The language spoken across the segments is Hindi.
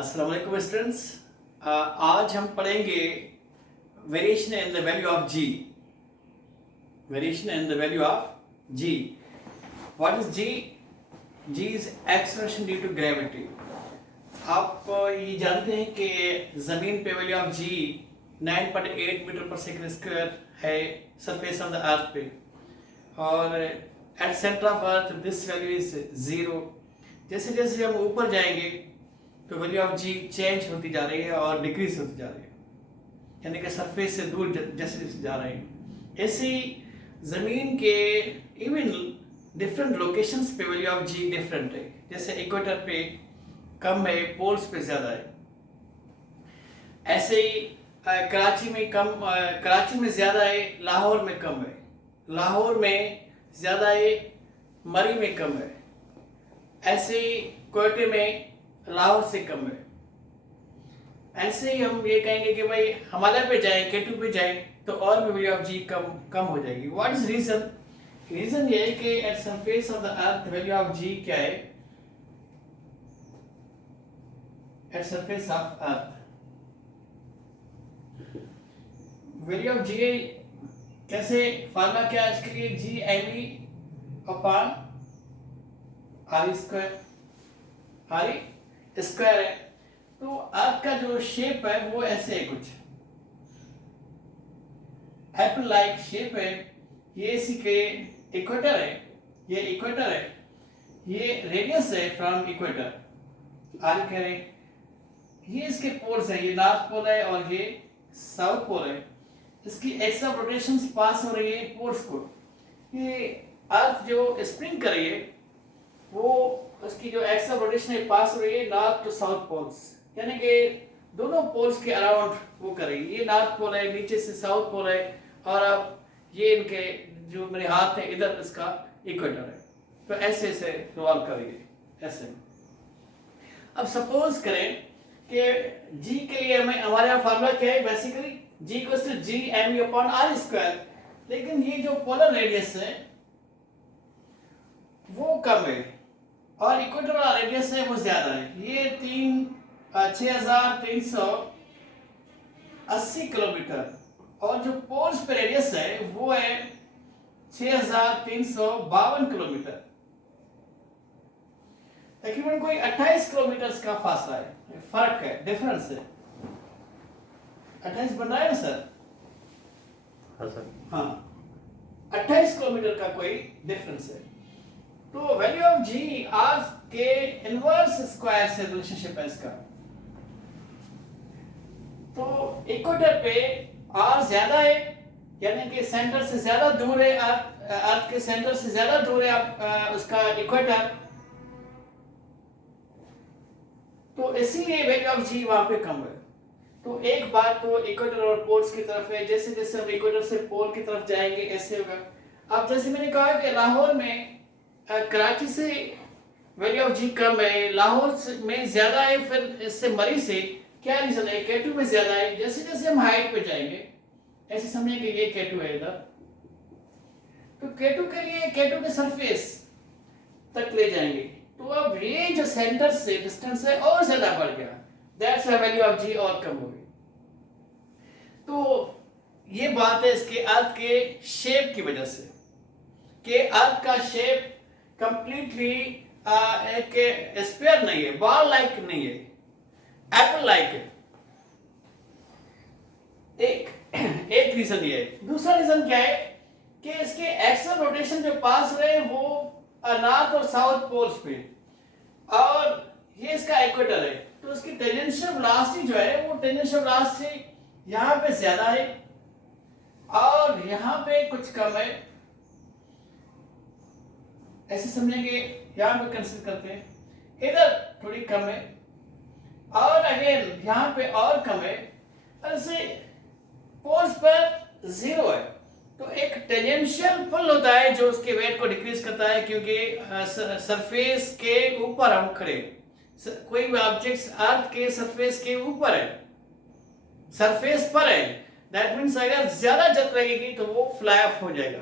अस्सलाम वालेकुम स्टूडेंट्स। आज हम पढ़ेंगे variation in the value of g. Variation in the value of g. What is g? G is acceleration due to gravity. आप ये जानते हैं कि ज़मीन पे वैल्यू ऑफ जी 9.8 मीटर पर सेकंड स्क्वायर है सरफेस ऑफ द अर्थ पे, और at centre of earth this value is 0। जैसे जैसे हम ऊपर जाएंगे तो वैल्यू ऑफ जी चेंज होती जा रही है और डिक्रीज होती जा रही है, यानी कि सरफेस से दूर जैसे जैसे जा रहे हैं। ऐसे ही ज़मीन के इवन डिफरेंट लोकेशंस पे वैल्यू ऑफ जी डिफरेंट है। जैसे इक्वेटर पे कम है, पोल्स पे ज़्यादा है। ऐसे ही कराची में कम, कराची में ज़्यादा है, लाहौर में कम है। लाहौर में ज़्यादा है, मरी में कम है। ऐसे ही कोयटे में लाहौर से कम है। ऐसे ही हम ये कहेंगे कि भाई हिमालय पे जाएं, केटू पे जाएं तो और भी वैल्यू ऑफ जी कम हो जाएगी। What is reason? रीजन ये है कि at surface of the earth value of जी क्या है? At surface of earth value of G कैसे, फार्मूला क्या है इसके लिए? G M E upon R square. R square है तो अर्थ का जो शेप है वो ऐसे है, कुछ एप्पल लाइक शेप है। ये इसी के इक्वेटर है, ये इक्वेटर है, ये रेडियस है फ्रॉम इक्वेटर। आर कह रहे हैं ये इसके पोल्स है, ये नॉर्थ पोल है और ये साउथ पोल है। इसकी एक्स ऑफ रोटेशंस पास हो रही है पोल्स को। ये अर्थ जो स्प्रिंग कर रही है वो उसकी जो एक्स ऑफ रोटेशन है पास हो रही है नॉर्थ टू साउथ पोल्स, यानी कि दोनों पोल्स के अराउंड वो कर रही है। ये नॉर्थ पोल है, नीचे से साउथ पोल है, और अब ये इनके जो मेरे हाथ है इधर इसका इक्वेटर है। तो ऐसे ऐसे रिवॉल्व कर रही है ऐसे। अब सपोज करें कि जी के लिए हमें हमारे यहाँ फार्मूला क्या है? Basically g equals to G M E upon R square. लेकिन ये जो पोलर रेडियस है वो कम है और इक्वेटर वाला रेडियस है वो ज्यादा है। ये 6380 किलोमीटर, और जो पोल्स पे रेडियस है वो है 6352 किलोमीटर। तकरीबन कोई 28 किलोमीटर का फासला है, फर्क है, डिफरेंस है। 28 बन रहा है ना सर? हाँ सर। हाँ, 28 किलोमीटर का कोई डिफरेंस है। तो वैल्यू ऑफ जी आर के इनवर्स स्क्वायर से रिलेशनशिप है इसका। तो इक्वेटर पे आर ज्यादा है, यानी कि सेंटर से ज्यादा दूर है, अर्थ के सेंटर से ज्यादा दूर है उसका इक्वेटर। तो इसीलिए वैल्यू ऑफ जी वहां पे कम है। तो एक बात तो इक्वेटर और पोल्स की तरफ है, जैसे जैसे हम इक्वेटर से पोल की तरफ जाएंगे ऐसे होगा। अब जैसे मैंने कहा कि लाहौर में कराची से वैल्यू ऑफ जी कम है, लाहौर में ज्यादा है, फिर इससे मरी से क्या रीजन है? केटू में ज्यादा है। जैसे जैसे हम हाइट पे जाएंगे ऐसे समझिए कि ये केटू है इधर, तो केटू के लिए केटू के सरफेस तक ले जाएंगे तो अब ये जो सेंटर से डिस्टेंस है और ज्यादा बढ़ गया, दैट्स व्हाई वैल्यू ऑफ जी और कम हो गई। तो ये बात है इसके अर्थ के शेप की वजह से, कि अर्थ का शेप कंप्लीटली एक स्फीयर नहीं है, बॉल लाइक नहीं है, एप्पल लाइक है। एक रीजन ये है। दूसरा रीजन क्या है कि इसके एक्सल रोटेशन जो पास रहे वो नॉर्थ और साउथ पोल्स पे, और ये इसका इक्वेटर है, तो इसकी टेंजेंशियल वेलोसिटी जो है वो टेंजेंशियल वेलोसिटी यहाँ पे ज्यादा है और यहाँ पे कुछ कम है। ऐसे समझेंगे, यहाँ पे कंसीडर करते हैं, इधर थोड़ी कम है और अगेन यहाँ पे और कम है, और ऐसे पोल्स पर 0 है। तो एक टेंजेंशियल पुल होता है जो उसके वेट को डिक्रीज करता है, क्योंकि सरफेस के ऊपर हम खड़े, कोई भी ऑब्जेक्ट अर्थ के सरफेस के ऊपर है, सरफेस पर है, दैट मींस अगर ज्यादा जल लगेगी तो वो फ्लाई ऑफ हो जाएगा।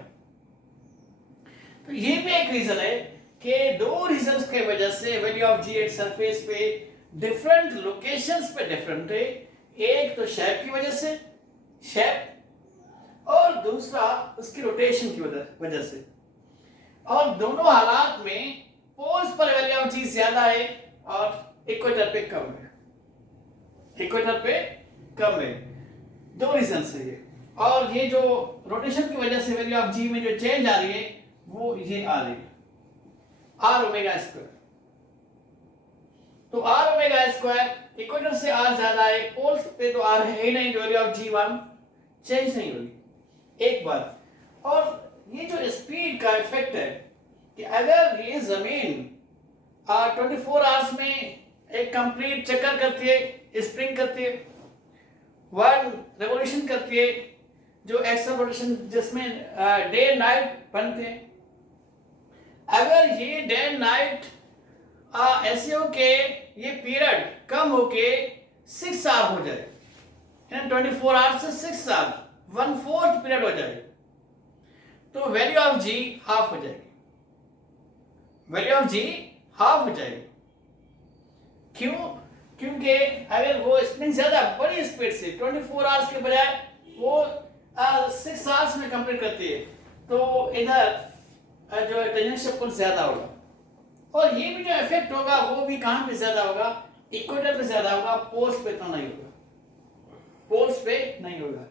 तो ये भी एक रीजन है कि दो रीजंस के वजह से value of g at surface पे डिफरेंट लोकेशंस पे डिफरेंट है। एक तो शेप की वजह से, शेप, और दूसरा उसकी रोटेशन की वजह से। और दोनों हालात में पोल्स पर वैल्यू ऑफ जी ज्यादा है और इक्वेटर पे कम है। इक्वेटर पे कम है। दो रीजन से ये, और ये जो रोटेशन की वजह से वैल्यू ऑफ जी में जो चेंज आ रही है वो ये आ रही है आर ओमेगा स्क्वायर। तो आर ओमेगा स्क्वायर इक्वेटर से आर ज्यादा है, पोल्स पे तो आर है ही नहीं, जो value of g one change नहीं होगी एक बार। और ये जो स्पीड का इफेक्ट है कि अगर ये जमीन 24 आवर्स में एक कंप्लीट चक्कर करती है, स्प्रिंग करती है, वन रेवोल्यूशन करती है, जो एक्स्ट्रा रोटेशन जिसमें डे एंड नाइट बनते हैं, अगर ये डे एंड नाइट ऐसे हो के ये पीरियड कम होके 6 आवर हो जाए, 24 आवर्स से 6 आवर, 1/4 पीरियड हो जाए, तो वैल्यू ऑफ जी हाफ हो जाएगी। वैल्यू ऑफ जी हाफ हो जाएगी। क्यों? क्योंकि अगर वो स्प्रिंग ज्यादा बड़ी स्पीड से 24 आवर्स के बजाय वो 6 आवर्स में कंप्लीट करती है, तो इधर जो टेंजेंशियल पुल ज्यादा होगा। और ये भी जो इफेक्ट होगा वो भी कहां पे ज्यादा होगा? इक्वेटर पे ज्यादा होगा, पोल्स पे तो नहीं होगा। पोल्स पे नहीं होगा।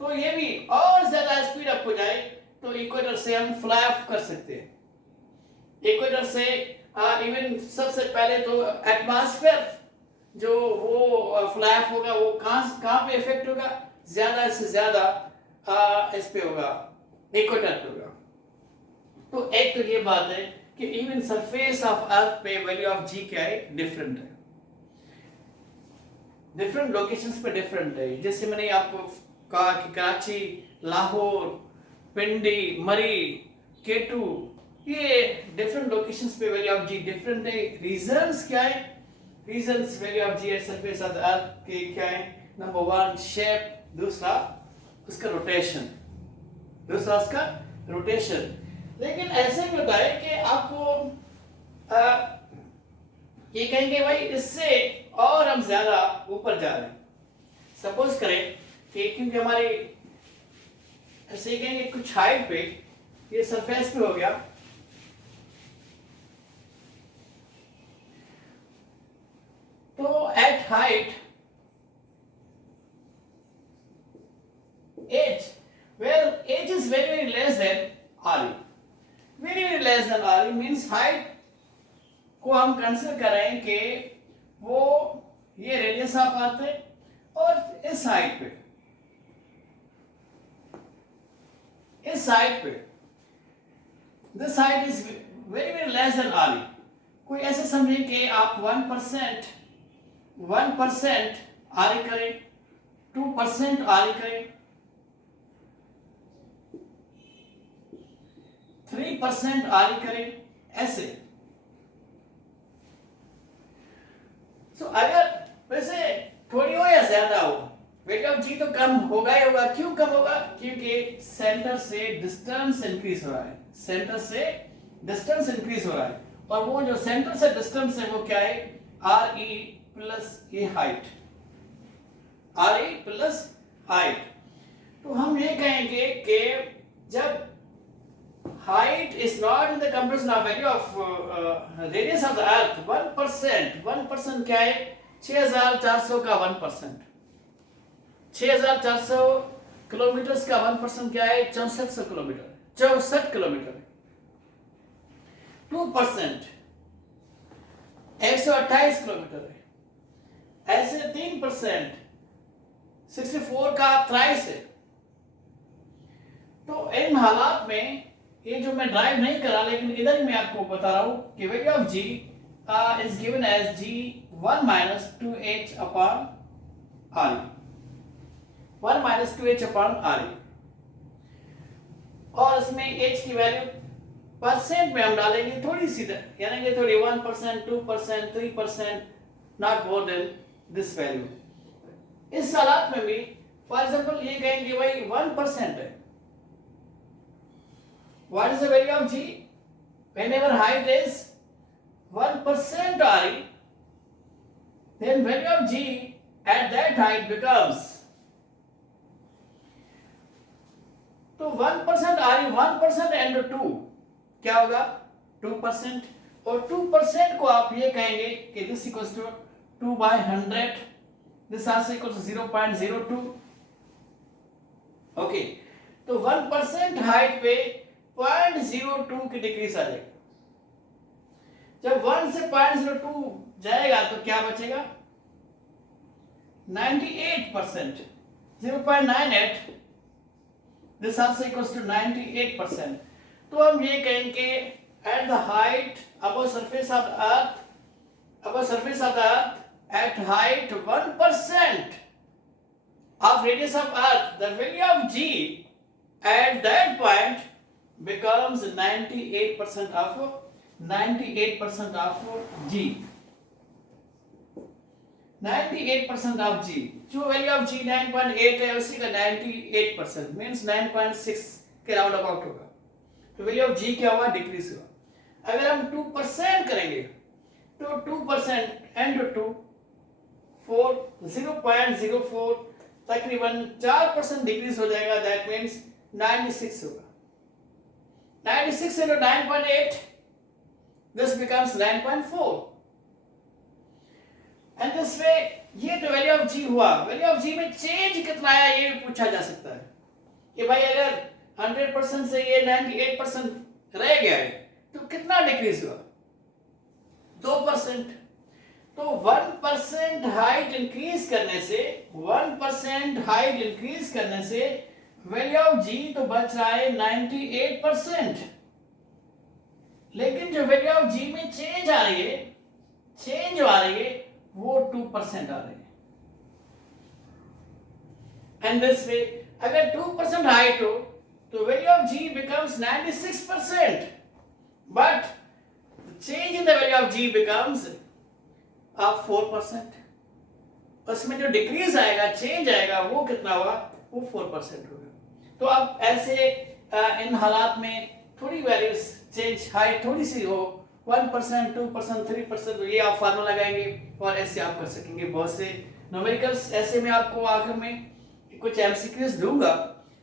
तो ये भी और ज्यादा स्पीड अप हो जाए तो इक्वेटर से हम फ्लाई ऑफ कर सकते हैं। इक्वेटर से इवन सबसे पहले तो एटमॉस्फेयर जो वो फ्लाई ऑफ होगा वो कहां पे इफेक्ट होगा? ज्यादा से ज्यादा इस पे होगा, इक्वेटर पे होगा। तो एक तो ये बात है कि इवन सरफेस ऑफ अर्थ पे वैल्यू ऑफ जी क्या है? डिफरेंट है। डिफरेंट लोकेशंस पे डिफरेंट है। जैसे मैंने आपको कहा कि कराची, लाहौर, पिंडी, मरी, केटू, ये डिफरेंट लोकेशंस पे वैल्यू ऑफ जी डिफरेंट है। रीजंस क्या है? Reasons value of g at surface of the earth के क्या है? नंबर 1 शेप, दूसरा उसका रोटेशन, दूसरा उसका रोटेशन। लेकिन ऐसे भी होता है कि आपको ये कहेंगे भाई इससे और हम ज्यादा ऊपर जा रहे हैं। सपोज करें कि क्योंकि हमारी ऐसे कहेंगे कुछ हाइट पे ये सरफेस पे हो गया, तो at height h where h is very less than re, very less than re means height को हम कंसीडर कर रहे हैं कि वो ये रेडियस ऑफ अर्थ है और इस हाइट पे, इस हाइट पे this height is very less than re। कोई ऐसे समझे कि आप 1% re करें, 2% re करें, 3% re करें, ऐसे। तो अगर वैसे थोड़ी हो या ज्यादा हो, वैल्यू ऑफ जी तो कम होगा ही होगा। क्यों कम होगा? क्योंकि सेंटर से डिस्टेंस इंक्रीज हो रहा है, सेंटर से डिस्टेंस इंक्रीज हो रहा है। और वो जो सेंटर से डिस्टेंस है वो क्या है? आर ई प्लस ये height, are E plus height. तो हम ये कहेंगे कि जब height is not in the comparison of value of radius of the earth, 1% क्या है? 6400 का 1%, 6400 किलोमीटर का 1% क्या है? 6400 किलोमीटर, 64 किलोमीटर। 2% 128 किलोमीटर है। ऐसे 3% 64 का थ्राइस है। तो इन हालात में ये जो मैं ड्राइव नहीं करा, लेकिन इधर मैं आपको बता रहा हूं कि value of ji is given as g 1 minus 2h upon R, 1 minus 2h upon R. और इसमें h की वैल्यू परसेंट में हम डालेंगे थोड़ी सी, यानी कि थोड़ी 1%, 2%, 3%, not more than this value. इस हालात में भी फॉर एग्जांपल ये कहेंगे भाई 1% है। What is the value of g? Whenever height is 1% re, then value of g at that height becomes, तो 1% RE 1% एंड 2 क्या होगा 2%, और 2% को आप ये कहेंगे कि this equals to 2/100, this also equals to 0.02। Okay, तो 1% हाइट पे 0.02 की डिक्रीज आ जाएगी। जब 1 से 0.02 जाएगा तो क्या बचेगा 98%, 0.98, this also equals to 98%। तो हम ये कहेंगे at the height above surface of the earth, above surface of the earth at height 1% of radius of earth, the value of g at that point becomes 98% of g, 98% of g, जो वैल्यू ऑफ g 9.8 है उसी का 98% मींस 9.6 के राउंड अबाउट होगा। तो वैल्यू ऑफ g क्या हुआ डिक्रीज हुआ। अगर हम 2% करेंगे तो 2% एंड 2 4 0.04 तकरीबन 4% डिक्रीज हो जाएगा, दैट मींस 96 होगा। 96 into 9.8, this becomes 9.4, and this way ये तो वैल्यू ऑफ g हुआ। वैल्यू ऑफ g में चेंज कितना आया ये भी पूछा जा सकता है कि भाई अगर 100% से ये 98% रह गया है तो कितना डिक्रीज हुआ 2%। तो 1% हाइट इंक्रीज करने से 1% हाइट इंक्रीज करने से वैल्यू ऑफ g तो बच रहा है 98%, लेकिन जो वैल्यू ऑफ g में चेंज आ रही है वो 2% आ रही है। एंड दिस वे अगर 2% हाइट हो तो value of g becomes 96%, but the change in the value of g becomes 4%। उसमें जो डिक्रीज आएगा चेंज आएगा वो कितना हुआ वो 4% होगा। तो अब ऐसे इन हालात में थोड़ी वैल्यूज चेंज हाइट थोड़ी सी हो 1%, 2%, 3%, ये आप फार्मूला लगाएंगे और ऐसे आप कर सकेंगे बहुत से न्यूमेरिकल्स। ऐसे में आपको आखिर में कुछ एमसीक्यूज दूंगा,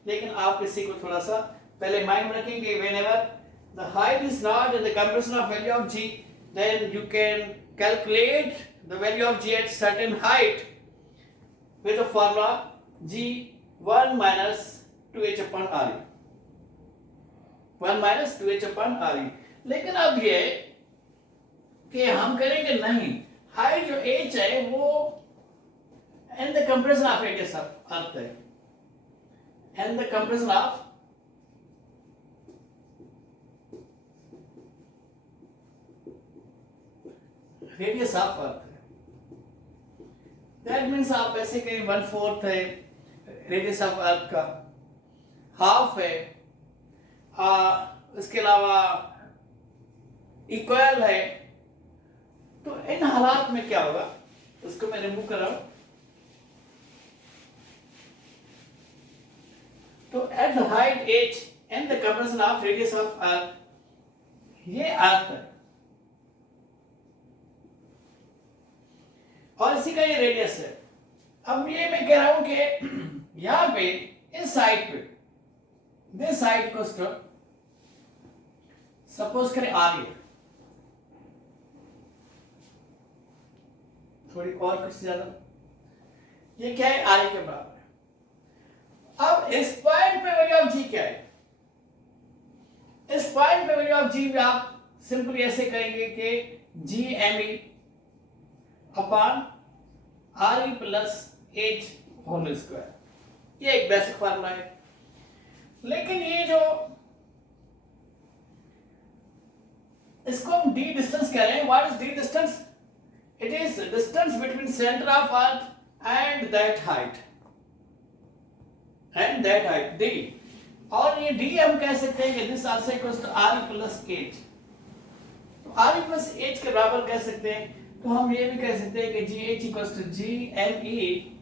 लेकिन आप इसी को थोड़ा सा पहले माइंड में रखेंगे। Whenever the height is not in the compression of value of g, then you can calculate the value of g at certain height with the formula g1 minus 2h upon re, 1 minus 2h upon re। लेकिन अब ये कि हम करेंगे नहीं, हाइट जो h है वो in the compression of radius of earth है, and the compression of radius of earth है। That means आप ऐसे कहीं 1/4 है रेडियस ऑफ अर्थ का, हाफ है, इसके अलावा इक्वल है। तो इन हालात में क्या होगा, इसको मैं रिमूव कर रहा हूं। तो at the height h and the compression of radius of अर्थ, ये अर्थ है और इसी का ये रेडियस है। अब ये मैं कह रहा हूं कि यहां पे इस साइड पे this side equals to suppose करें आर, थोड़ी और कुछ ज्यादा, ये क्या है आर के बराबर है। अब इस पॉइंट पे वैल्यू ऑफ जी क्या है, इस पॉइंट पे वैल्यू ऑफ जी भी आप सिंपली ऐसे करेंगे कि G M E upon R E plus H whole square, ये एक बेसिक फार्मूला है। लेकिन ये जो इसको हम डी डिस्टेंस कह रहे हैं, what is D distance, it is distance between centre of earth and that height, D. और ये डी हम कह सकते हैं कि this also equals to R E plus H, तो आर ई प्लस एच के बराबर कह सकते हैं। तो हम ये भी कह सकते हैं कि g H equals to G M E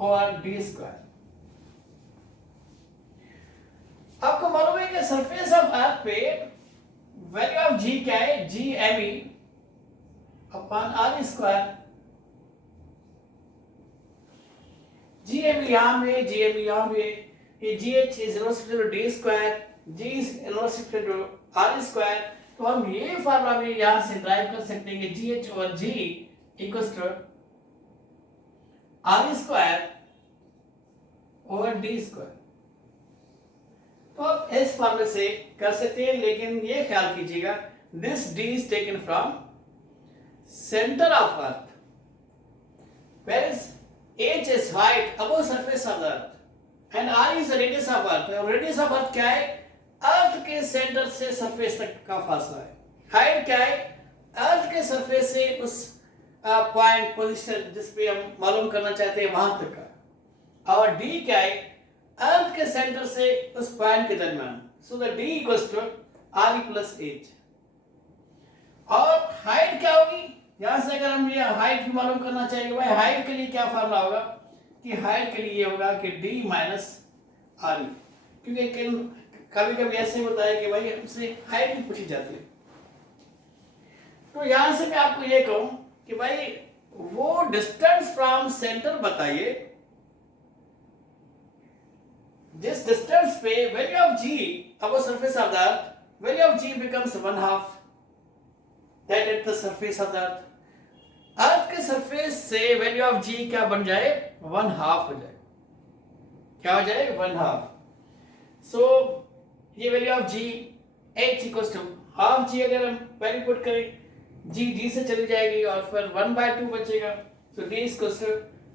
और डी स्क्वायर। आपको मालूम है कि सरफेस ऑफ अर्थ पे वैल्यू ऑफ जी क्या है, G M E upon R square GM यहाँ में, GM यहाँ में, ये GH is related to D square, G is related to R square, तो हम ये फार्मूला भी यहाँ से ड्राइव कर सकते हैं कि GH और G equals to R square over D square. तो आप इस फार्मूले से कर सकते हैं, लेकिन ये ख्याल कीजिएगा this D is taken from center of earth, whereas H is height above surface of the earth and R is the radius of earth। radius of earth क्या है? अर्थ के सेंटर से सरफेस तक का फासला है। हाइट क्या है? अर्थ के सरफेस से उस पॉइंट पोजीशन जिस पे हम मालूम करना चाहते हैं वहां तक का। और D क्या है? अर्थ के सेंटर से उस पॉइंट के दरमियान। So the D equals to R plus H। और हाइट क्या होगी? यहां से अगर हम ये हाइट भी मालूम करना चाहेंगे, भाई हाइट के लिए क्या फार्मूला होगा कि हाइट के लिए ये होगा कि D माइनस R, क्योंकि कभी कभी ऐसे होता है कि भाई हमसे हाइट भी पूछी जाती है। तो यहां से मैं आपको ये कहूं कि भाई वो डिस्टेंस फ्रॉम सेंटर बताइए जिस डिस्टेंस पे value of G above surface of the earth, value of G becomes 1/2 that at the surface of the earth. Earth के सरफेस से वैल्यू ऑफ G क्या बन जाए? 1/2 हो जाए। क्या हो जाए? 1/2। सो ये value of G H equals to half G, अगर हम वैल्यू पुट करें G D से चली जाएगी और फिर 1/2 बचेगा। So D equals to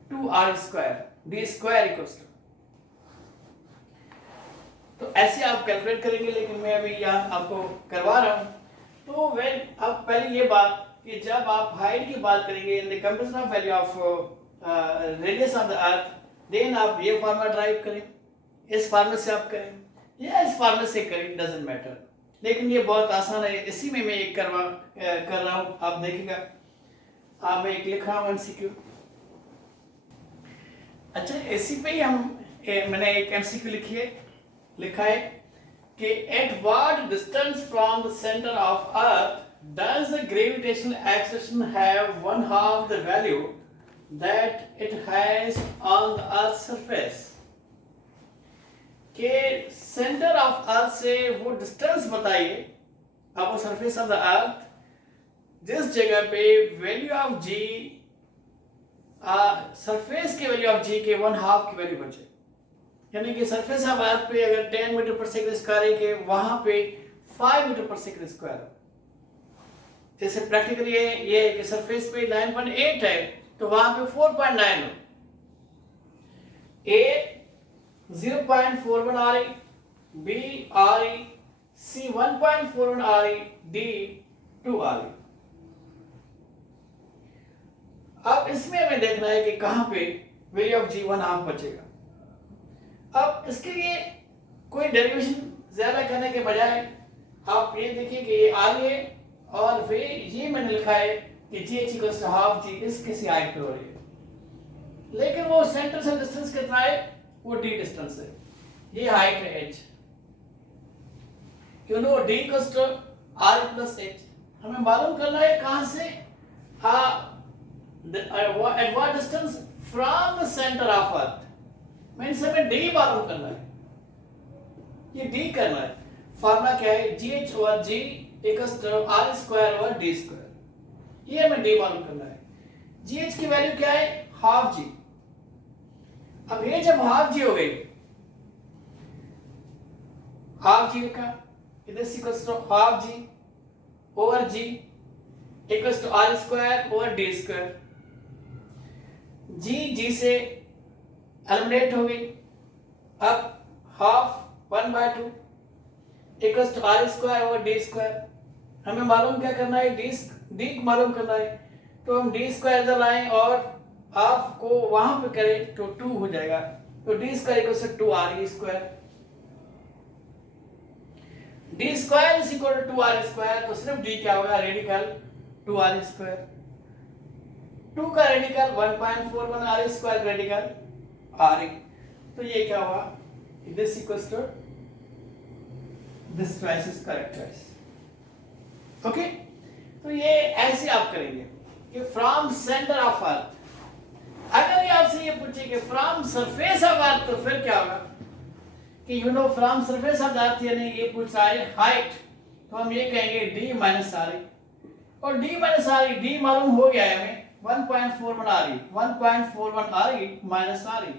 2R square, D square equals to. तो ऐसे आप कैलकुलेट करेंगे, लेकिन मैं अभी यहाँ आपको करवा रहा हूँ। तो वेल अब पहले ये बात कि जब आप हाइट की बात करेंगे in the comparison of value of radius of the earth, then आप ये फार्मूला ड्राइव करें, इस फार्मूले से आप करें या इस फार्मूले से करें, डजंट मैटर। लेकिन ये बहुत आसान है, इसी में मैं एक कर रहा हूँ, आप देखिएगा। मैं एक लिख रहा हूँ MCQ। अच्छा, इसी पे ही मैंने एक MCQ लिखा है कि eight what distance from the centre of earth does the gravitational acceleration have 1/2 the value that it has on the earth surface. के सेंटर ऑफ अर्थ से वो डिस्टेंस बताइए अब सरफेस ऑफ द अर्थ जिस जगह पे वैल्यू ऑफ G सरफेस के वैल्यू ऑफ G के 1/2 की वैल्यू बचे। यानी कि सरफेस ऑफ अर्थ पे अगर 10 मीटर पर सेकंड स्क्वायर है कि वहां पे 5 मीटर पर सेकंड स्क्वायर। जैसे प्रैक्टिकली ये है कि सरफेस पे 9.8 है तो वहां पे 4.9 हो। A 0.41 RE, B RE, C 1.41 RE, D 2 RE। अब इसमें हमें देखना है कि कहां पे वैल्यू ऑफ G 1/2 बचेगा। अब इसके लिए कोई डेरिवेशन ज्यादा करने के बजाय आप ये देखिए कि ये RE है और फिर ये मैंने लिखा है कि GH equals to half G इस किसी हाइट पे हो रही है, लेकिन वो सेंटर से डिस्टेंस कितना है? वो D डिस्टेंस है, ये हाइट है H। You know D equals to R plus H। हमें मालूम करना है कहां से? At what distance from the centre of earth. Means हमें D मालूम करना है, ये D करना है। फार्मूला क्या है? GH over G equals to R square over D square. ये हमें D मालूम करना है। GH की वैल्यू क्या है? Half G। अब ये जब हाफ G हो गई, हाफ G का this equals to half G over G equals to R square over D square. G से एलिमिनेट हो गई। अब half 1/2 equals to R square over D square. हमें मालूम क्या करना है? D मालूम करना है, तो हम D स्क्वायर इधर लाएं और हाफ को वहां पे करें तो 2 हो जाएगा। तो D square equals to 2RE square. D square is equal to 2R square, तो सिर्फ D क्या होगा? Radical 2R square. 2 का radical 1.41 R square radical RE। तो ये क्या हुआ? This equals to this twice is correct twice. Okay, तो ये ऐसे आप करेंगे कि फ्रॉम सेंटर ऑफ अर्थ अगर ये आपसे ये पूछे कि फ्रॉम सरफेस ऑफ अर्थ, तो फिर क्या होगा कि you know from surface of अर्थ, यानी ये पूछ रहा है हाइट, तो हम ये कहेंगे डी माइनस आर ई, और D minus are E, D मालूम हो गया है हमें 1.41 R E, 1.41 R E minus R E,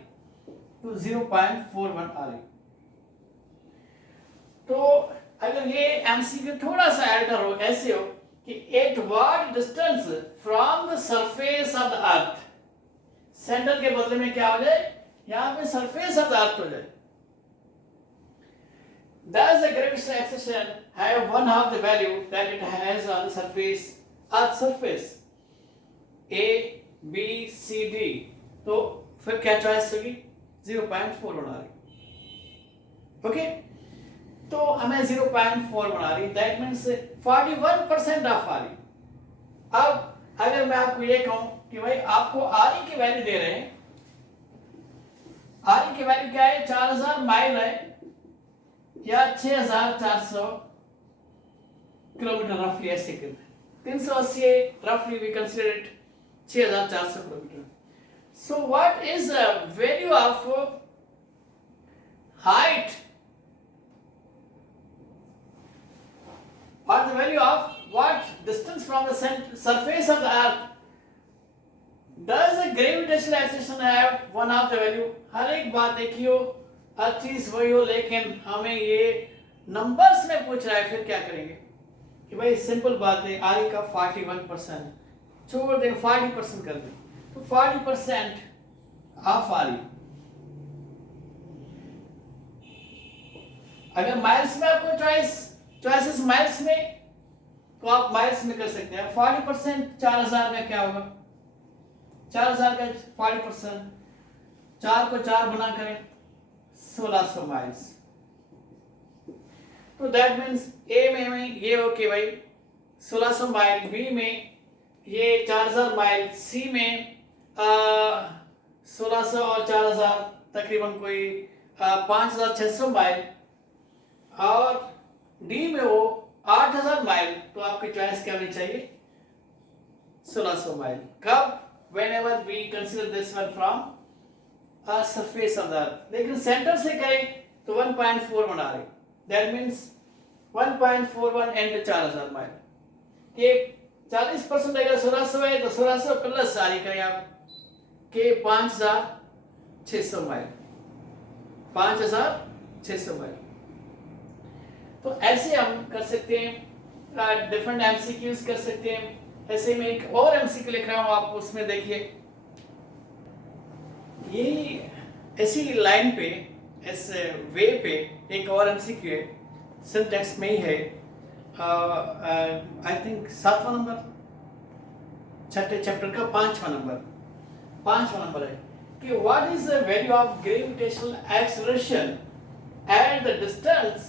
तो 0.41 आर ई। तो अगर ये एमसीक्यू थोड़ा सा एल्टर हो, ऐसे हो कि eight what distance from the surface of the earth, centre के बदले में क्या हो जाए, यहां पे सरफेस ऑफ द अर्थ हो जाए। Does the gravitational acceleration have one half the value that it has on the surface, earth surface? A, B, C, D. तो फिर क्या चॉइस होगी, 0.4 बना रही। ओके, तो हमें 0.4 बना रही, दैट मीन्स 41% ऑफ आ रही। अब अगर मैं आपको ये कहूं कि भाई आपको आर ई की वैल्यू दे रहे हैं, आर ई की वैल्यू क्या है, 4000 माइल है या 6400 किलोमीटर, रफली ऐसे करते हैं, 380 रफली we consider it 6400 kilometre. So what is the value of height, what the value of what distance from the surface of the earth? Does the gravitational acceleration have one of the value? हर एक बात एक ही हो, हर चीज वही हो, लेकिन हमें ये नंबर्स में पूछ रहा है, फिर क्या करेंगे कि भाई सिंपल बात है, आर ई का 41%, छोड़ दें 40% कर दें, तो 40% ऑफ आर ई। अगर माइल्स में आपको चॉइसेस माइल्स में, तो आप माइल्स में कर सकते हैं। 40% 4000 में क्या होगा, 4000 का 40%, 4 को 4 गुना करें 1600 माइल्स। तो दैट मीन्स ए में ये हो कि भाई 1600 माइल, बी में ये 4000 माइल, सी में 1600 और 4000 तकरीबन कोई 5600 माइल, और डी में वो 8000 माइल। तो आपकी चॉइस क्या होनी चाहिए, 1600 माइल। कब, whenever we consider this one from a surface of the earth। लेकिन सेंटर से करें तो 1.4 बना रहे, that means 1.41 into 4000 माइल, के 40% अगर 1600 है तो 1600 प्लस सारी करें आप के 5600 माइल, 5600 माइल। तो ऐसे हम कर सकते हैं, डिफरेंट एमसीक्यूज कर सकते हैं। ऐसे में एक और एमसीक्यू लिख रहा हूं, आप उसमें देखिए, ये ऐसी लाइन पे, इस वे पे एक और एमसीक्यू है, सिंटैक्स में ही है, आई थिंक 7वां नंबर, छठे चैप्टर का 5वां नंबर है कि what is the value of gravitational acceleration at the distance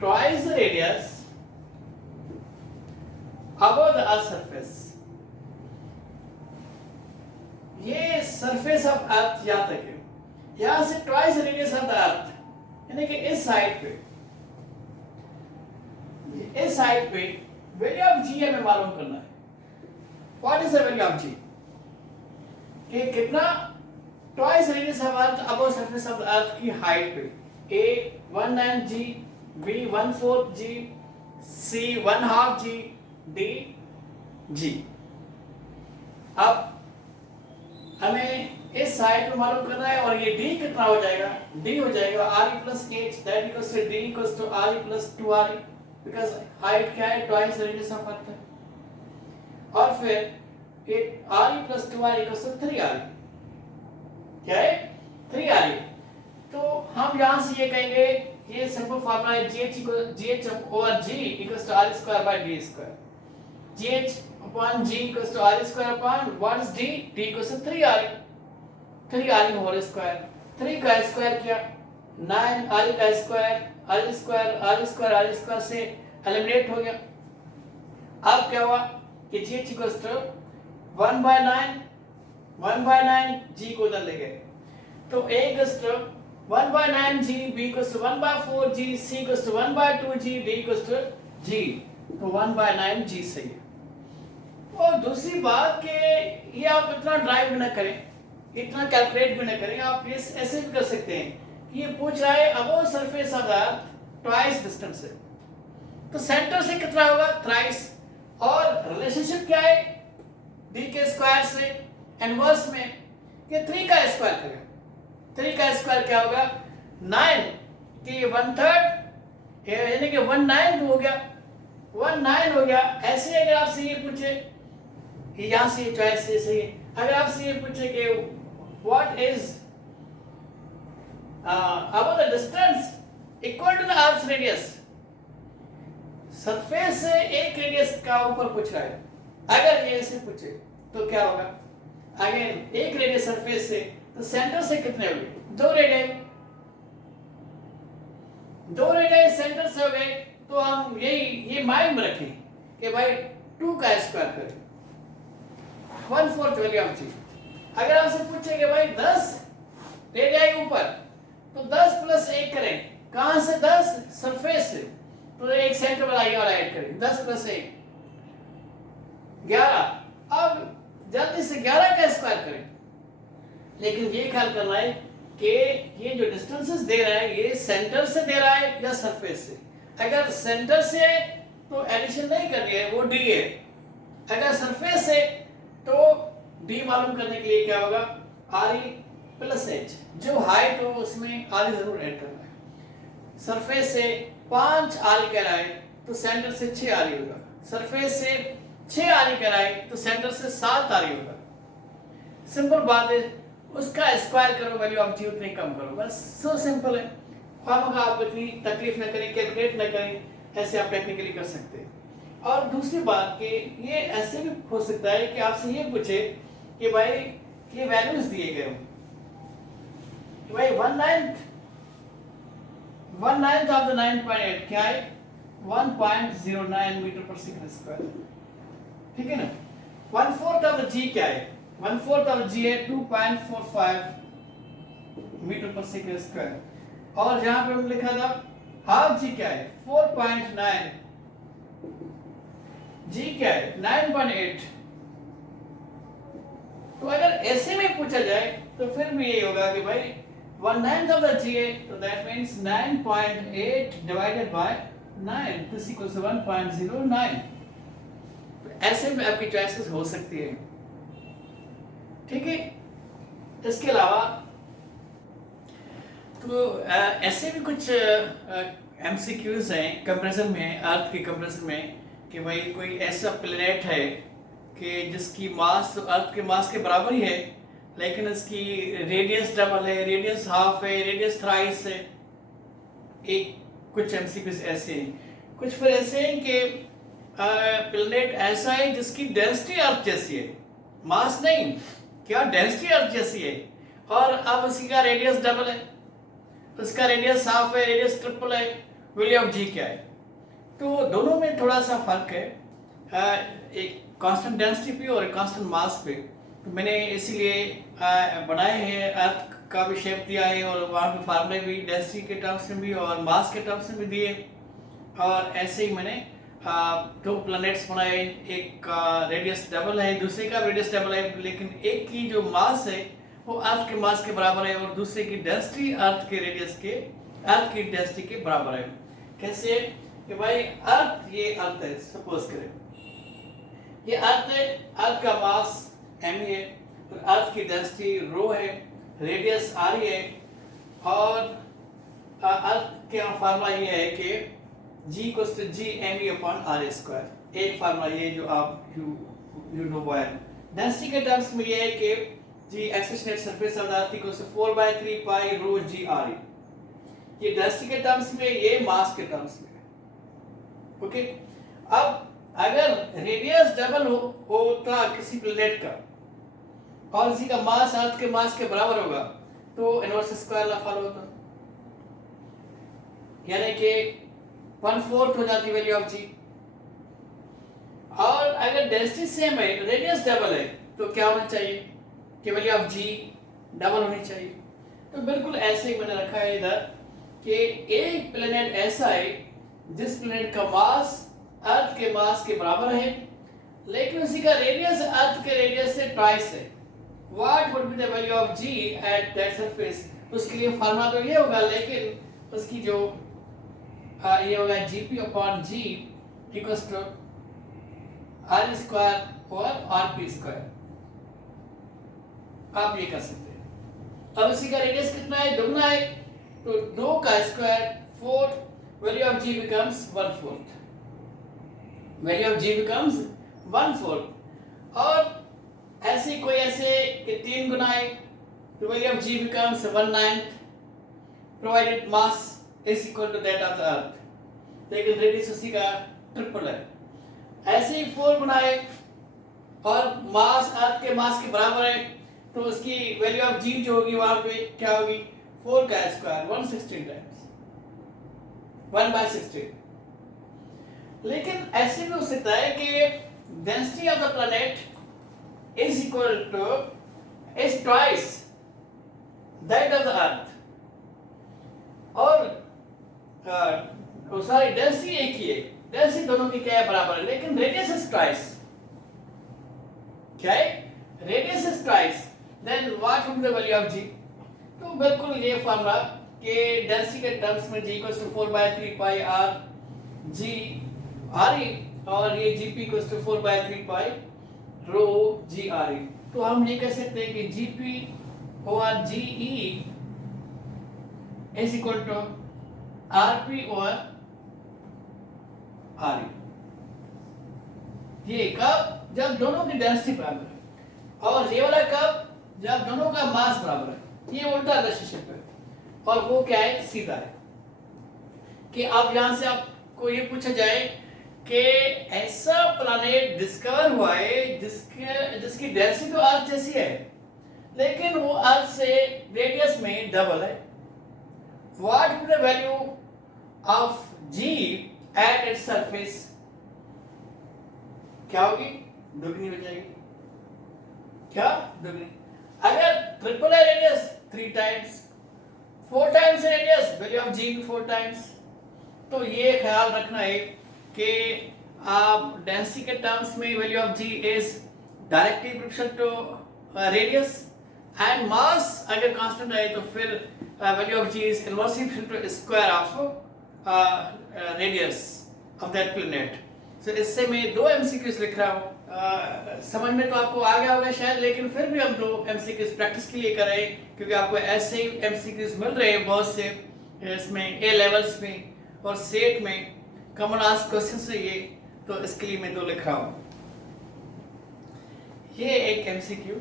twice the radius above the earth surface। ये सरफेस ऑफ अर्थ यहां तक है, यहां से ट्वाइस रेडियस ऑफ द अर्थ, यानी कि इस साइड पे वैल्यू ऑफ जी हमें मालूम करना है। What is the value of G, कि कितना twice radius of earth above surface of the earth की हाइट पे, A 19g, B 1/4g, C 1/2g, D g। अब हमें इस साइड पे मालूम करना है, और ये डी कितना हो जाएगा, डी हो जाएगा R E plus H, that equals to D equals to R E plus 2r E, because height क्या है, ट्वाइस रेडियस ऑफ अर्थ है, और फिर ये R E plus 2r equals to 3r E, क्या है 3r ई। तो हम यहां से ये कहेंगे, ये सिंपल फार्मूला है, gh over g equals to r square by d square, gh upon g equals to r square upon what is d, d equals to 3r whole square, 3 का स्क्वायर किया 9, r का स्क्वायर से एलिमिनेट हो गया। अब क्या हुआ कि gh equals to 1/9 g को उधर ले गए, तो a equals to 1/9 g, b equals to 1/4 g, c equals to 1/2 g, d equals to g, तो 1/9 g सही है। और दूसरी बात कि ये आप इतना ड्राइव भी ना करें, इतना कैलकुलेट भी ना करें, आप ये ऐसे भी कर सकते हैं कि ये पूछ रहा है above surface of the earth twice distance है, तो सेंटर से कितना होगा, थ्राइस, और रिलेशनशिप क्या है d के स्क्वायर से इनवर्स में ये 3 का स्क्वायर करें, 3 का स्क्वायर क्या होगा 9 की 1/3 यानी कि 19 हो गया, 19 हो गया। ऐसे अगर आपसे ये पूछे, यहाँ से चॉइस से सही है, अगर आपसे ये पूछे कि what is about the distance equal to the earth's radius, surface से एक रेडियस का ऊपर पूछ रहा है, अगर ये ऐसे पूछे तो क्या होगा, अगेन एक रेडियस सरफेस से, तो सेंटर से कितने हो गए, 2 रेडियस, 2 रेडियस सेंटर से हो गए, तो हम ये माइंड में रखें कि भाई 2 का स्क्वायर करें 1/4 वैल्यू ऑफ जी। अगर आपसे पूछे कि भाई 10 रेडियस ऊपर, तो 10 + 1 करें, कहां से 10 सरफेस से, तो एक सेंटर वाला ये वाला ऐड करें, 10 + 1 11। अब जल्दी से 11 का स्क्वायर करें, लेकिन ये ख्याल करना है कि ये जो डिस्टेंसेस दे रहा है ये सेंटर से दे रहा है या सरफेस से। अगर सेंटर से है तो एडिशन नहीं करनी है, वो डी है, अगर सरफेस से तो डी मालूम करने के लिए क्या होगा RE + H, जो हाइट हो उसमें RE जरूर ऐड करना है। सरफेस से 5 RE कह रहा है तो सेंटर से 6 RE होगा, सरफेस से 6 RE कह रहा है तो सेंटर से 7 RE होगा। सिंपल बात है, उसका स्क्वायर करो, वैल्यू ऑफ जी उतनी कम करो, बस सो सिंपल है। खामखा आप इतनी तकलीफ न करें, कैलकुलेट न करें, ऐसे आप टेक्निकली कर सकते हैं। और दूसरी बात कि ये ऐसे भी हो सकता है कि आपसे ये पूछे कि भाई ये वैल्यूज दिए गए हो कि भाई 1/9 ऑफ द 9.8 क्या है 1.09 मीटर/सेकंड², ठीक है ना। 1/4 ऑफ द जी क्या है, 1/4 ऑफ जी है 2.45 मीटर/सेकंड², और जहां पे हम लिखा था हाफ जी क्या है 4.9, जी क्या है 9.8। तो अगर ऐसे में पूछा जाए तो फिर भी यही होगा कि भाई 1/9 ऑफ द जी है, तो that means 9.8 divided by 9 this equals to 1.09। तो ऐसे में आपकी चॉइसेस हो सकती है, ठीक है। इसके अलावा तो ऐसे भी कुछ एमसीक्यूज हैं कंपैरिजन में, अर्थ के कंपैरिजन में, कि भाई कोई ऐसा प्लेनेट है कि जिसकी मास अर्थ के मास के बराबर ही है, लेकिन इसकी रेडियस डबल है, रेडियस हाफ है, रेडियस थ्राइस है। एक कुछ एमसीक्यूज ऐसे हैं, कुछ फिर ऐसे हैं कि प्लेनेट ऐसा है जिसकी डेंसिटी अर्थ जैसी है, मास नहीं, क्या डेंसिटी अर्थ जैसी है, और अब उसकी का रेडियस डबल है, उसका रेडियस हाफ है, रेडियस ट्रिपल है, वैल्यू ऑफ जी क्या है। तो दोनों में थोड़ा सा फर्क है, एक कांस्टेंट डेंसिटी पे और एक कांस्टेंट मास पे। तो मैंने इसीलिए बनाए हैं, अर्थ का भी शेप दिया है और वहाँ पे फार्मूले भी डेंसिटी के टर्म्स में भी और मास के टर्म्स में भी दिए, और ऐसे ही मैंने 2 प्लैनेट्स बनाए, एक का रेडियस डबल है, दूसरे का रेडियस डबल है, लेकिन एक की जो मास है वो अर्थ के मास के बराबर है और दूसरे की डेंसिटी अर्थ के रेडियस के, अर्थ की डेंसिटी के बराबर है। कैसे कि भाई अर्थ, ये अर्थ है, सपोज करें ये अर्थ है, अर्थ का मास m है, और अर्थ की डेंसिटी रो है, रेडियस r है, और अर्थ के फार्मूला ये है कि g = g m/r²। एक फार्मूला ये जो आप यू नो वो है। डेंसिटी के टर्म्स में ये है कि g axis surface of the earth = 4/3 pi rho g r। ये डेंसिटी के टर्म्स में, ये मास के टर्म्स में, ओके। अब अगर रेडियस डबल होता किसी प्लेनेट का और इसी का मास अर्थ के मास के बराबर होगा तो इनवर्स स्क्वायर लॉ फॉलो होता, यानी कि 1/4 हो जाती वैल्यू ऑफ जी। और अगर डेंसिटी सेम है, रेडियस डबल है, तो क्या होना चाहिए कि वैल्यू ऑफ जी डबल होनी चाहिए। तो बिल्कुल ऐसे ही मैंने रखा है इधर कि एक प्लेनेट ऐसा है जिस प्लेनेट का मास अर्थ के मास के बराबर है, लेकिन उसी का रेडियस अर्थ के रेडियस से ट्वाइस है। What would be the value of g at that surface? उसके लिए फार्मूला तो ये होगा, लेकिन उसकी जो ये होगा GP upon g equals to R square और आर पी स्क्वायर। आप ये कर सकते हैं। अब इसी का रेडियस कितना है? दुगना है, तो 2 का square 4, value of g becomes 1/4। Value of g becomes 1/4। और ऐसे कोई ऐसे कि 3 गुना है, तो value of g becomes 1/9 provided mass is equal to that of the earth. लेकिन रेडियस उसी का ट्रिपल है। ऐसे ही 4 गुना है और मास अर्थ के मास के बराबर है, तो उसकी वैल्यू ऑफ जी जो होगी वहां पे क्या होगी? 4 का स्क्वायर 116 टाइम्स 1/16। लेकिन ऐसे भी हो सकता है कि density of the planet is equal two is twice that of the अर्थ, और सॉरी डेंसिटी एक ही है, डेंसिटी दोनों की क्या है? बराबर है, लेकिन रेडियस इज ट्वाइस। क्या है? Radius is twice. Then what would be the value of G? तो बिल्कुल ये फार्मूला कि डेंसिटी के टर्म्स में g equals to 4/3 pi r g r e, और ये gp equals to 4/3 pi rho g r e। तो हम ये कह सकते हैं कि gp over ge is equal to rp over re। ये कब? जब दोनों की डेंसिटी बराबर है। और ये वाला कब? जब दोनों का मास बराबर है। ये उल्टा रिलेशनशिप है, और वो क्या है? सीधा है। कि अब यहां से आपको ये पूछा जाए कि ऐसा प्लैनेट डिस्कवर हुआ है जिसकी डेंसिटी तो अर्थ जैसी है, लेकिन वो अर्थ से रेडियस में डबल है। What is the value of g at its surface? क्या होगी? दुगनी हो जाएगी। क्या? दुगनी। अगर ट्रिपल है radius 3 times, 4 times radius, value of g 4 times. तो ये ख्याल रखना है कि आप डेंसिटी के टर्म्स में value of ji is directly proportional to radius, and mass अगर कांस्टेंट है तो फिर value of ji is inversely proportional to square of radius of that planet. So इससे मैं 2 एमसीक्यूज लिख रहा हूँ। समझ में तो आपको आ गया होगा शायद, लेकिन फिर भी हम 2 एमसीक्यूज प्रैक्टिस के लिए कर रहे हैं, क्योंकि आपको ऐसे ही एमसीक्यूज मिल रहे हैं बहुत से इसमें ए लेवल्स में और सेट में कॉमन आस्क क्वेश्चन से ये, तो इसके लिए मैं 2 लिख रहा हूँ। ये एक एमसीक्यू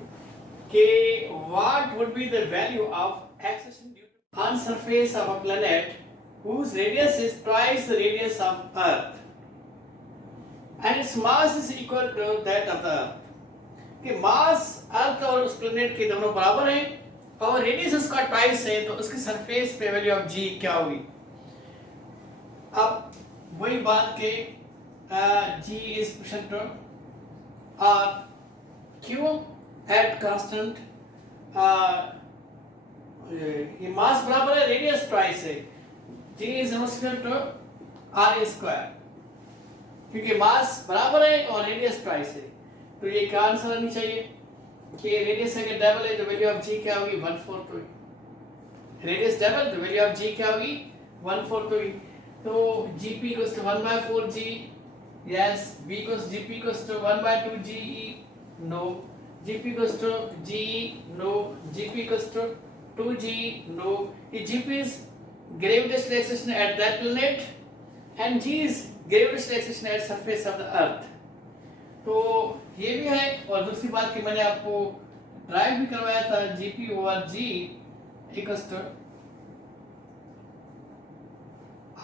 कि what would be the value of acceleration due on surface of a planet whose radius is twice the radius of Earth and its mass is equal to that of the Earth। कि मास अर्थ और उस प्लैनेट के दोनों बराबर हैं और रेडियस उसका ट्वाइस है, तो उसकी सरफेस पे वैल्यू ऑफ जी क्या होगी? अब वही बात के G is proportional to R Q at constant, ये मास बराबर है, रेडियस ट्वाइस है, G is equal to R square, क्योंकि मास बराबर है और रेडियस ट्वाइस है। तो ये क्या आंसर आनी चाहिए कि रेडियस अगर डबल है तो वैल्यू ऑफ जी क्या होगी? 1/4 तो रेडियस डबल तो वैल्यू ऑफ जी क्या होगी? 1/4 तो GP equals to 1/4 G, yes, B equals GP equals to 1/2 GE, no, GP equals to GE, no, GP equals to 2GE, no, ये GP is gravitational acceleration at that planet and g is gravitational acceleration at surface of the earth। तो ये भी है, और दूसरी बात कि मैंने आपको ड्राइव भी करवाया था gp over g equals to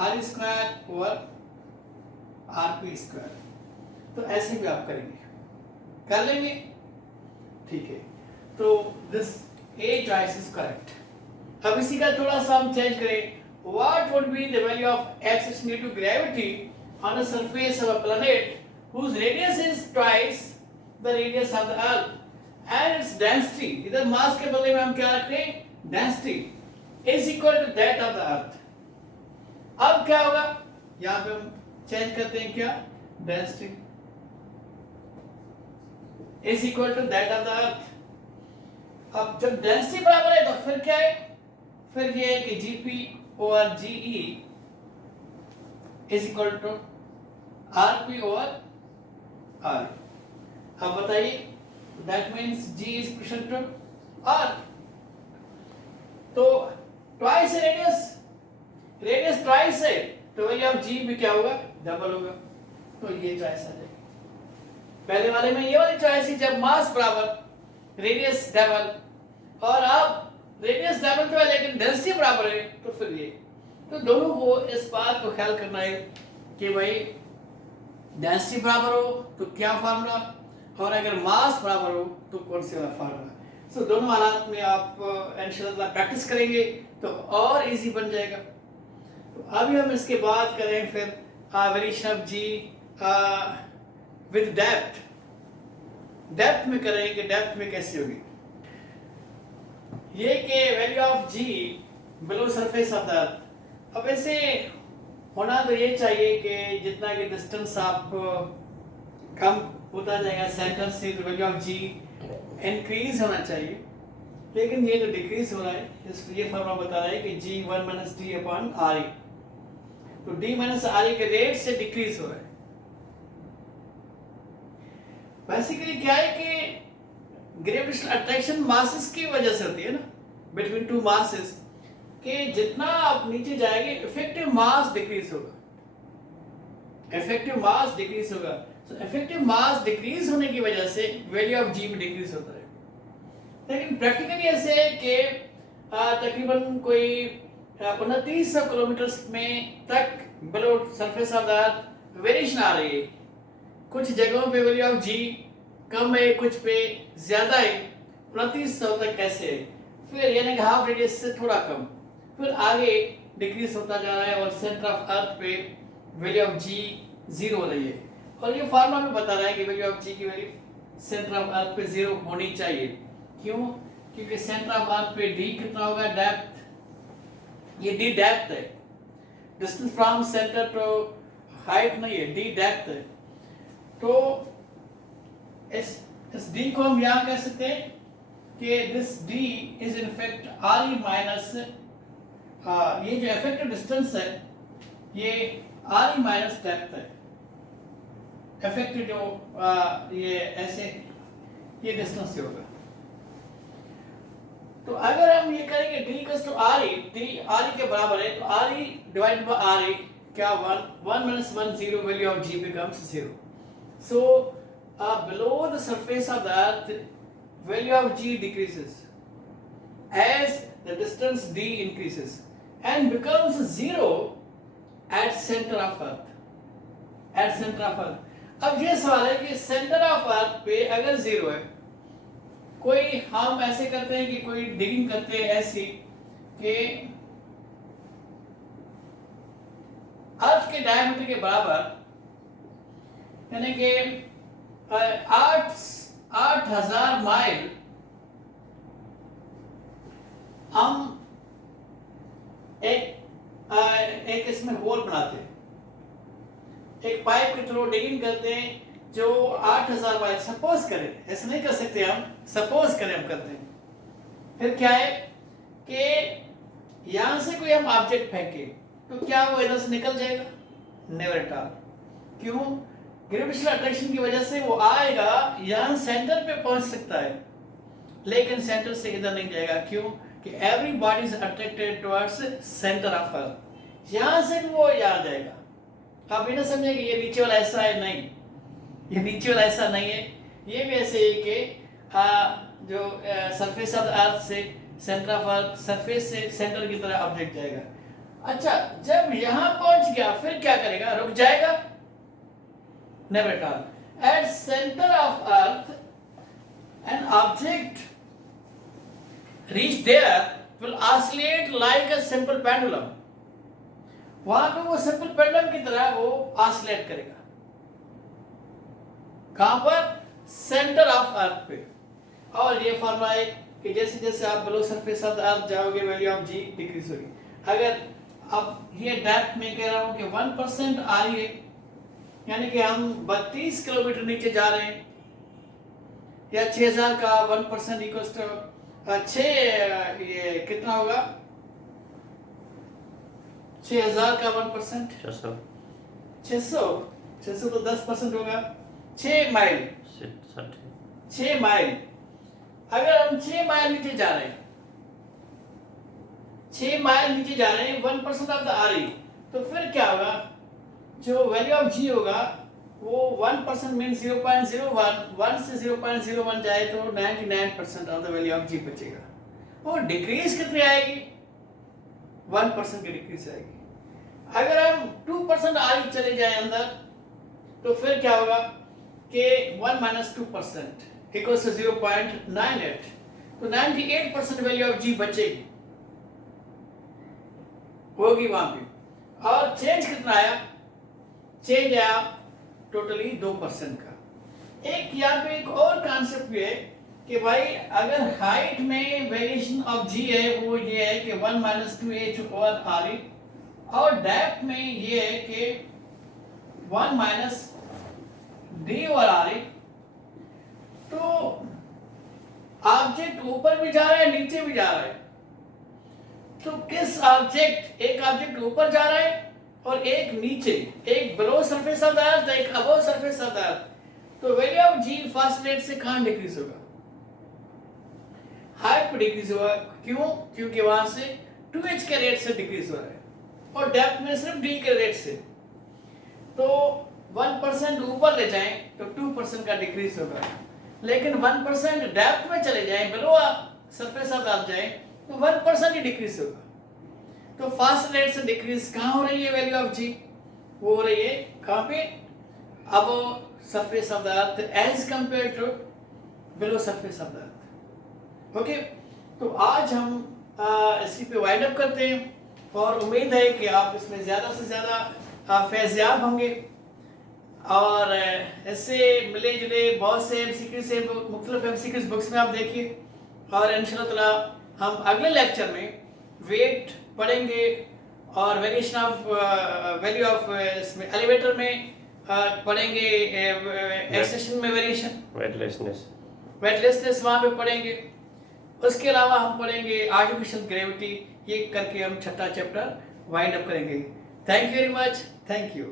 r square over rp square. तो ऐसे भी आप करेंगे, कर लेंगे, ठीक है। तो this a choice is correct. अब इसी का थोड़ा सा हम चेंज करें। What would be the value of acceleration due to gravity on the surface of a planet whose radius is twice the radius of the Earth and its density, इधर मास के बदले में हम क्या रखते हैं? Density is equal to that of the Earth। अब क्या होगा? यहाँ पे हम चेंज करते हैं क्या? Density is equal to that of the earth. अब जब डेंसिटी बराबर है तो फिर क्या है, फिर ये है कि GP over GE is equal to RP over R. अब बताइए, that means g is equal to R, तो ट्वाइस रेडियस, रेडियस ट्वाइस है तो वैल्यू ऑफ जी भी क्या होगा, डबल होगा। तो ये चॉइस आ जाएगी। पहले वाले में ये वाली चॉइस थी जब मास बराबर रेडियस डबल, और अब रेडियस डबल तो है लेकिन डेंसिटी बराबर है, तो फिर ये, तो दोनों को इस बात को ख्याल करना है कि भाई डेंसिटी बराबर हो तो क्या फार्मूला, और अगर मास बराबर हो तो कौन से वाला फार्मूला। सो दोनों हालात में आप इंशाल्लाह प्रैक्टिस करेंगे तो और इजी बन जाएगा। तो अभी हम इसके बाद करें फिर variation of g with depth. Depth में करेंगे, डेप्थ में कैसे होगी ये कि value of g below surface of the earth. अब ऐसे होना तो ये चाहिए कि जितना कि डिस्टेंस आप कम होता जाएगा सेंटर से, तो वैल्यू ऑफ जी इंक्रीज होना चाहिए, लेकिन ये तो डिक्रीज हो रहा है। ये फॉर्मूला बता रहा है कि जी 1 माइनस डी अपॉन आर ई, तो डी माइनस आर ई के रेट से डिक्रीज हो रहा है। बेसिकली क्या है कि ग्रेविटेशनल अट्रैक्शन मासेस की वजह से होती है ना, बिटवीन टू मासेस, कि जितना आप नीचे जाएंगे इफेक्टिव मास डिक्रीज होगा, इफेक्टिव मास डिक्रीज होगा। सो इफेक्टिव मास डिक्रीज होने की वजह से वैल्यू ऑफ जी भी डिक्रीज होता है। लेकिन प्रैक्टिकली ऐसे है कि तकरीबन कोई 2900 किलोमीटर में तक below surface of the earth variation आ रही है। कुछ जगहों पे वैल्यू ऑफ जी कम है, कुछ पे ज्यादा है। 2900 तक कैसे है, फिर यानी कि हाफ रेडियस से थोड़ा कम, फिर आगे डिक्रीज होता जा रहा है, और सेंटर ऑफ अर्थ पे वैल्यू ऑफ जी 0 हो रही है। और ये फार्मूला में बता रहा है कि वैल्यू ऑफ जी की वैल्यू सेंटर ऑफ अर्थ पे 0 होनी चाहिए। क्यों? क्योंकि सेंटर ऑफ अर्थ पे डी कितना होगा, डेप्थ, ये डी डेप्थ है, distance from centre to height नहीं है, डी डेप्थ है। तो इस डी को हम यहां कह सकते हैं कि this D is in fact R E minus, ये जो इफेक्टिव डिस्टेंस है ये आर ई माइनस डेप्थ है। इफेक्टिव जो ये ऐसे ये डिस्टेंस से होगा। तो अगर हम ये करेंगे d equals to R E, d R E के बराबर है, तो R E divided by R E क्या 1 minus 1 0, value of g becomes 0. So below the surface of the earth value of g decreases as the distance d increases and becomes 0 at center of earth, at center of earth. अब ये सवाल है कि सेंटर ऑफ अर्थ पे अगर 0 है, कोई हम ऐसे करते हैं कि कोई डिगिंग करते हैं ऐसी कि अर्थ के डायमीटर के बराबर, यानी कि 8000 माइल हम एक इसमें होल बनाते हैं, एक पाइप के थ्रू डिगिंग करते हैं जो 8000 माइल, सपोज करें, ऐसे नहीं कर सकते हम, सपोज करें हम करते हैं। फिर क्या है कि यहां से कोई हम ऑब्जेक्ट फेंके तो क्या वो इधर से निकल जाएगा? Never at all. क्यों? ग्रेविटेशनल अट्रैक्शन की वजह से वो आएगा, यहां सेंटर पे पहुंच सकता है, लेकिन सेंटर से इधर नहीं जाएगा। क्यों? कि every body is attracted towards centre of अर्थ, यहां से वो यहां जाएगा। आप ये ना समझे कि ये नीचे वाला ऐसा है, नहीं, ये नीचे वाला ऐसा नहीं है, ये भी ऐसे है कि जो सरफेस ऑफ अर्थ से सेंटर ऑफ अर्थ, सरफेस से सेंटर की तरह ऑब्जेक्ट जाएगा। अच्छा, जब यहां पहुंच गया फिर क्या करेगा? रुक जाएगा? Never at all. At centre of earth an object reach there will oscillate like a simple pendulum. वहां पे वो सिंपल पेंडुलम की तरह वो ऑसिलेट करेगा। कहां पर? सेंटर ऑफ अर्थ पे। और ये फॉर्मूला है कि जैसे जैसे आप बिलो सरफेस ऑफ द अर्थ जाओगे वैल्यू ऑफ जी डिक्रीज होगी। अगर अब ये डेप्थ में कह रहा हूं कि 1% आ रही है, यानी कि हम 32 किलोमीटर नीचे जा रहे हैं, या 6000 का 1% इक्वल्स टू 6, ये कितना होगा? 6000 का 1% 600 600 तो 10% होगा। 6 माइल 60 6 माइल, अगर हम 6 माइल नीचे जा रहे हैं, 6 माइल नीचे जा रहे हैं 1% ऑफ द RE, तो फिर क्या होगा? जो वैल्यू ऑफ G होगा वो 1% मीन 0.01, 1 से 0.01 जाए तो 99% of the value of G बचेगा। वो डिक्रीज कितनी आएगी? 1% की डिक्रीज आएगी। अगर हम 2% RE चले जाए अंदर, तो फिर क्या होगा कि 1 माइनस 2% इक्वल्स टू 0.98, तो 98% वैल्यू ऑफ G बचेगी, होगी वहां पे। और चेंज कितना आया? चेंज आया टोटली 2% का। एक यहाँ पे एक और कॉन्सेप्ट भी है कि भाई अगर हाइट में वेरिएशन ऑफ G है वो ये है कि 1 माइनस 2h ओवर RE, और डेप्थ में ये है कि 1 माइनस D ओवर RE। तो ऑब्जेक्ट ऊपर भी जा रहा है, नीचे भी जा रहा है, तो किस ऑब्जेक्ट, एक ऑब्जेक्ट ऊपर जा रहा है और एक नीचे, एक below surface of the earth, एक above surface of the earth, तो value of G first rate से कहां डिक्रीज होगा? हाइट पे डिक्रीज होगा। क्यों? क्योंकि वहां से 2h के रेट से डिक्रीज हो रहा है और डेप्थ में सिर्फ D के रेट से। तो 1% ऊपर ले जाएं तो 2% का डिक्रीज होगा, लेकिन 1% डेप्थ में चले जाएं, बिलो सरफेस ऑफ द अर्थ जाएं, तो 1% ही डिक्रीज होगा। तो फास्ट रेट से डिक्रीज कहाँ हो रही है वैल्यू ऑफ G? वो हो रही है कहाँ पे? Above surface of the earth as compare to below surface of the earth. Okay, तो आज हम इसी पे वाइंड अप करते हैं और उम्मीद है कि आप इसमें ज़्यादा से ज़्यादा फैज़याब होंगे और इससे मिले जुले बहुत से MCQ से मुख्तलिफ MCQ बुक्स में आप देखिए, और इंशाल्लाह ताला हम अगले लेक्चर में वेट पढ़ेंगे और वेरिएशन ऑफ वैल्यू ऑफ इसमें एलिवेटर में पढ़ेंगे, एक्सेशन में वेरिएशन, वेटलेसनेस वहाँ पे पढ़ेंगे। उसके अलावा हम पढ़ेंगे आर्टिफिशियल ग्रेविटी, ये करके हम छठा चैप्टर वाइंड अप करेंगे। Thank you very much, thank you.